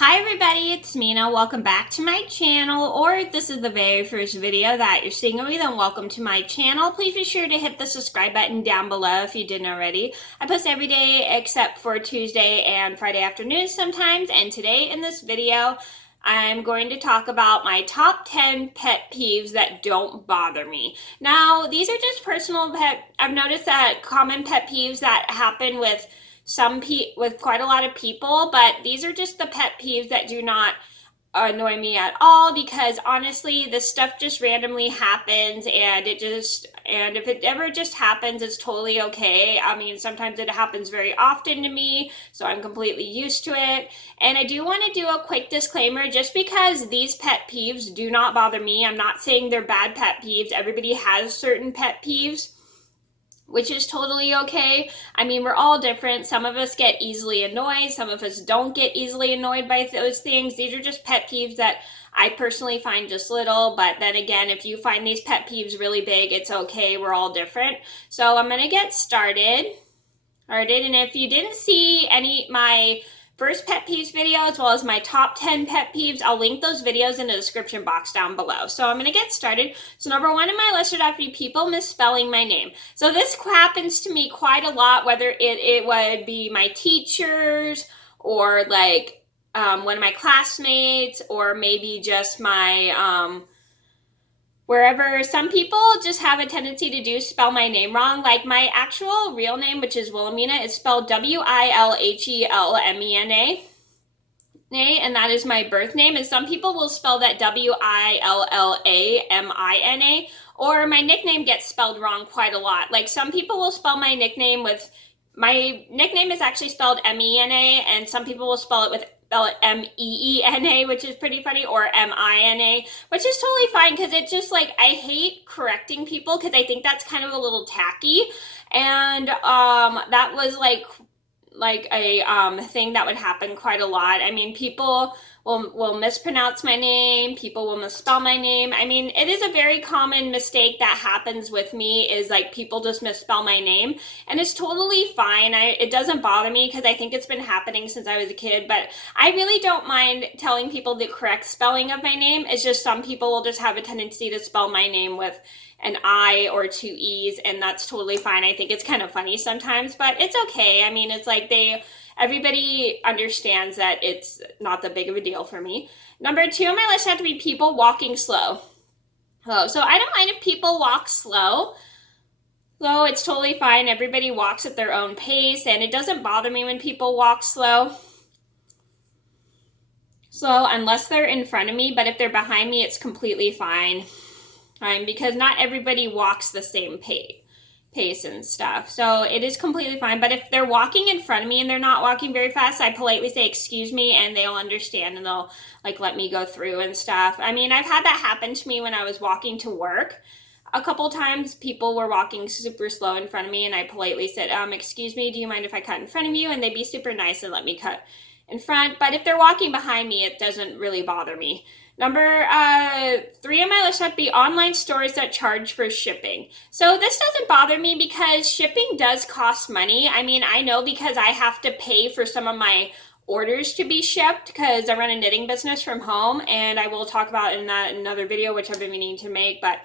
Hi everybody, it's Mena. Welcome back to my channel, or if this is the very first video that you're seeing of me, then welcome to my channel. Please be sure to hit the subscribe button down below if you didn't already. I post every day except for Tuesday and Friday afternoons sometimes, and today in this video, I'm going to talk about my top 10 pet peeves that don't bother me. Now, these are just personal I've noticed that common pet peeves that happen with with quite a lot of people, but these are just the pet peeves that do not annoy me at all, because honestly this stuff just randomly happens, and if it ever just happens, it's totally okay. I mean, sometimes it happens very often to me, so I'm completely used to it. And I do want to do a quick disclaimer: just because these pet peeves do not bother me, I'm not saying they're bad pet peeves. Everybody has certain pet peeves, which is totally okay. I mean, we're all different. Some of us get easily annoyed. Some of us don't get easily annoyed by those things. These are just pet peeves that I personally find just little. But then again, if you find these pet peeves really big, it's okay. We're all different. So I'm going to get started. And if you didn't see my first pet peeves video, as well as my top 10 pet peeves, I'll link those videos in the description box down below. So I'm going to get started. So number one on my list would have to be people misspelling my name. So this happens to me quite a lot, whether it would be my teachers, or like one of my classmates, or maybe just my wherever. Some people just have a tendency to spell my name wrong. Like my actual real name, which is Wilhelmina, is spelled Wilhelmena, and that is my birth name. And some people will spell that Willamina, or my nickname gets spelled wrong quite a lot. Like some people will spell my nickname my nickname is actually spelled Mena, and some people will spell it Meena, which is pretty funny, or Mina, which is totally fine, because it's just like, I hate correcting people because I think that's kind of a little tacky. And that was like a thing that would happen quite a lot. I mean, people will mispronounce my name, people will misspell my name. I mean, it is a very common mistake that happens with me, is like people just misspell my name, and it's totally fine. It doesn't bother me because I think it's been happening since I was a kid, but I really don't mind telling people the correct spelling of my name. It's just some people will just have a tendency to spell my name with an I or two E's, and that's totally fine. I think it's kind of funny sometimes, but it's okay. I mean, it's like everybody understands that it's not that big of a deal for me. Number two on my list had to be people walking slow. So I don't mind if people walk slow. So it's totally fine. Everybody walks at their own pace, and it doesn't bother me when people walk slow. So unless they're in front of me, but if they're behind me, it's completely fine. Because not everybody walks the same pace and stuff. So it is completely fine. But if they're walking in front of me and they're not walking very fast, I politely say, excuse me, and they'll understand, and they'll like let me go through and stuff. I mean, I've had that happen to me when I was walking to work. A couple times people were walking super slow in front of me, and I politely said, excuse me, do you mind if I cut in front of you? And they'd be super nice and let me cut in front. But if they're walking behind me, it doesn't really bother me. Number three on my list would be online stores that charge for shipping. So this doesn't bother me because shipping does cost money. I mean, I know, because I have to pay for some of my orders to be shipped, because I run a knitting business from home, and I will talk about in another video, which I've been meaning to make, but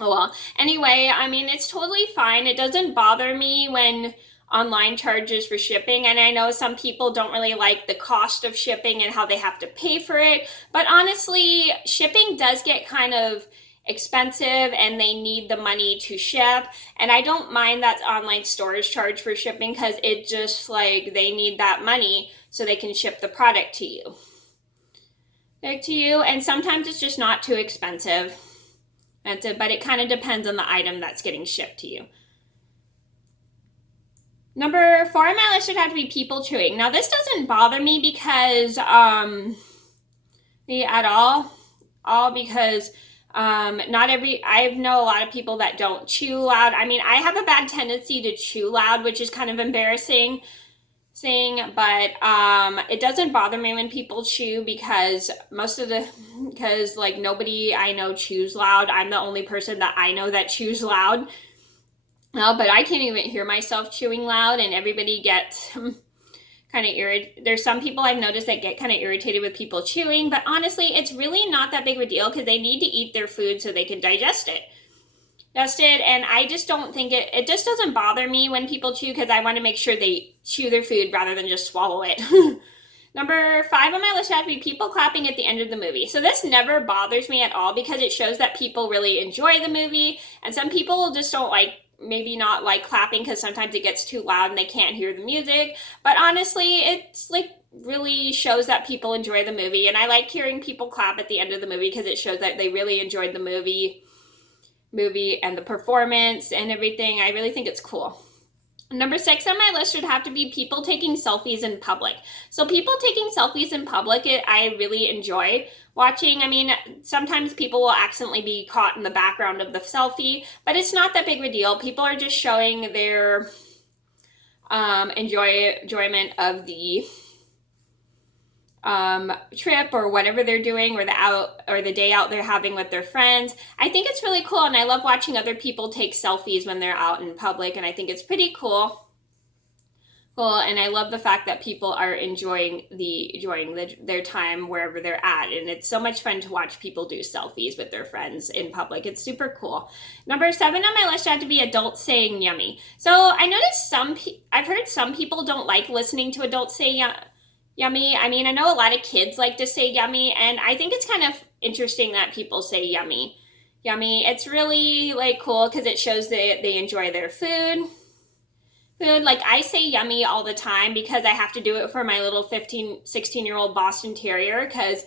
oh well. Anyway, I mean, it's totally fine. It doesn't bother me when online charges for shipping, and I know some people don't really like the cost of shipping and how they have to pay for it, but honestly, shipping does get kind of expensive, and they need the money to ship, and I don't mind that online stores charge for shipping, because it just like, they need that money so they can ship the product to you. And sometimes it's just not too expensive, but it kind of depends on the item that's getting shipped to you. Number four on my list would have to be people chewing. Now, this doesn't bother me because, at all, because I know a lot of people that don't chew loud. I mean, I have a bad tendency to chew loud, which is kind of embarrassing but it doesn't bother me when people chew, because like nobody I know chews loud. I'm the only person that I know that chews loud. But I can't even hear myself chewing loud, and everybody gets There's some people I've noticed that get kind of irritated with people chewing, but honestly, it's really not that big of a deal because they need to eat their food so they can digest it. And I just don't think it just doesn't bother me when people chew because I want to make sure they chew their food rather than just swallow it. Number 5 on my list had to be people clapping at the end of the movie. So this never bothers me at all because it shows that people really enjoy the movie, and some people just don't maybe not like clapping because sometimes it gets too loud and they can't hear the music. But honestly, it's really shows that people enjoy the movie, and I like hearing people clap at the end of the movie because it shows that they really enjoyed the movie and the performance and everything. I really think it's cool. Number 6 on my list would have to be people taking selfies in public. So people taking selfies in public, I really enjoy watching. I mean, sometimes people will accidentally be caught in the background of the selfie, but it's not that big of a deal. People are just showing their enjoyment of the trip or whatever they're doing, or the day out they're having with their friends. I think it's really cool, and I love watching other people take selfies when they're out in public, and I think it's pretty cool. And I love the fact that people are enjoying their time wherever they're at, and it's so much fun to watch people do selfies with their friends in public. It's super cool. Number 7 on my list had to be adults saying yummy. So I noticed I've heard some people don't like listening to adults say yummy. I mean, I know a lot of kids like to say yummy, and I think it's kind of interesting that people say yummy. It's really cool because it shows that they enjoy their food. Like I say yummy all the time because I have to do it for my little 16-year-old Boston Terrier because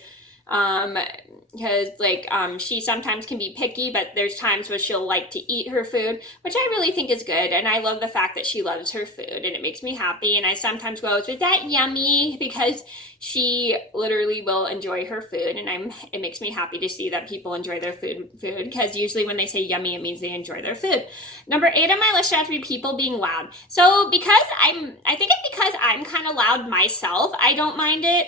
she sometimes can be picky, but there's times where she'll like to eat her food, which I really think is good. And I love the fact that she loves her food, and it makes me happy. And I sometimes go, "Is that yummy?" because she literally will enjoy her food, and it makes me happy to see that people enjoy their food because usually when they say yummy, it means they enjoy their food. Number 8 on my list has to be people being loud. So I think it's because I'm kind of loud myself. I don't mind it,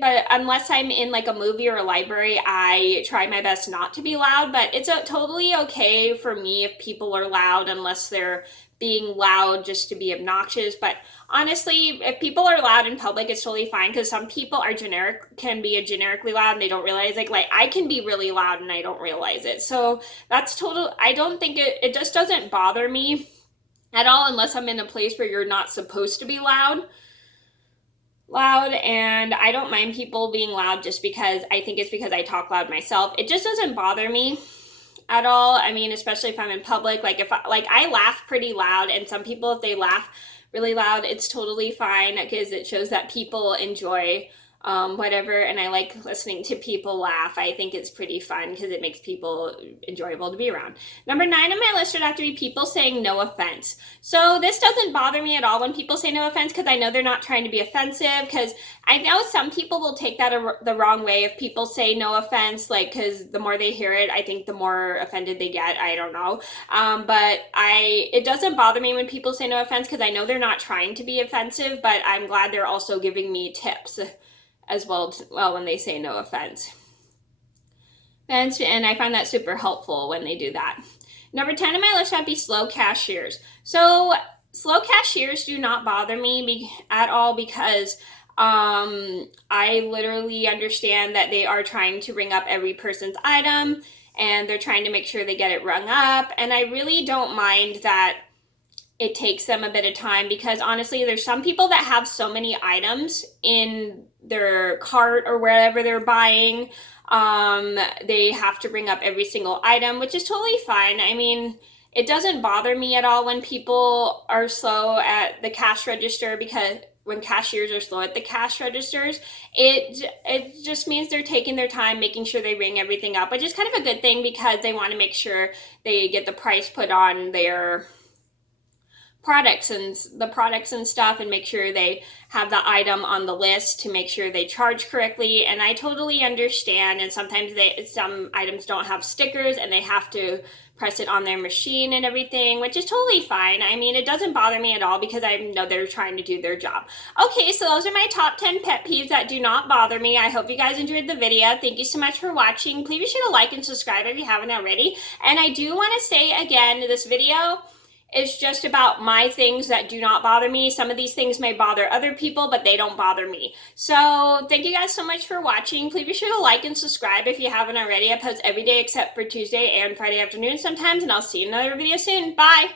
but unless I'm in a movie or a library, I try my best not to be loud. But it's totally okay for me if people are loud, unless they're being loud just to be obnoxious. But honestly, if people are loud in public, it's totally fine because some people can be generically loud and they don't realize it. Like I can be really loud and I don't realize it. So that's total. I don't think it just doesn't bother me at all unless I'm in a place where you're not supposed to be loud, and I don't mind people being loud just because I think it's because I talk loud myself. It just doesn't bother me at all. I mean, especially if I'm in public, I laugh pretty loud, and some people, if they laugh really loud, it's totally fine because it shows that people enjoy whatever, and I like listening to people laugh. I think it's pretty fun because it makes people enjoyable to be around. Number 9 on my list would have to be people saying no offense. So this doesn't bother me at all when people say no offense because I know they're not trying to be offensive, because I know some people will take that the wrong way if people say no offense, because the more they hear it, I think the more offended they get. I don't know. But it doesn't bother me when people say no offense because I know they're not trying to be offensive, but I'm glad they're also giving me tips as well when they say no offense. And I find that super helpful when they do that. Number 10 on my list would be slow cashiers. So slow cashiers do not bother me at all because I literally understand that they are trying to ring up every person's item and they're trying to make sure they get it rung up. And I really don't mind that it takes them a bit of time because honestly, there's some people that have so many items in their cart or wherever they're buying. They have to bring up every single item, which is totally fine. I mean, it doesn't bother me at all when people are slow at the cash register, because when cashiers are slow at the cash registers, it just means they're taking their time making sure they ring everything up, which is kind of a good thing because they want to make sure they get the price put on their products and stuff, and make sure they have the item on the list to make sure they charge correctly. And I totally understand, and sometimes some items don't have stickers and they have to press it on their machine and everything, which is totally fine. I mean, it doesn't bother me at all because I know they're trying to do their job. Okay, so those are my top 10 pet peeves that do not bother me. I hope you guys enjoyed the video. Thank you so much for watching. Please be sure to like and subscribe if you haven't already. And I do want to say again, this video It's just about my things that do not bother me. Some of these things may bother other people, but they don't bother me. So thank you guys so much for watching. Please be sure to like and subscribe if you haven't already. I post every day except for Tuesday and Friday afternoon sometimes, and I'll see you in another video soon. Bye!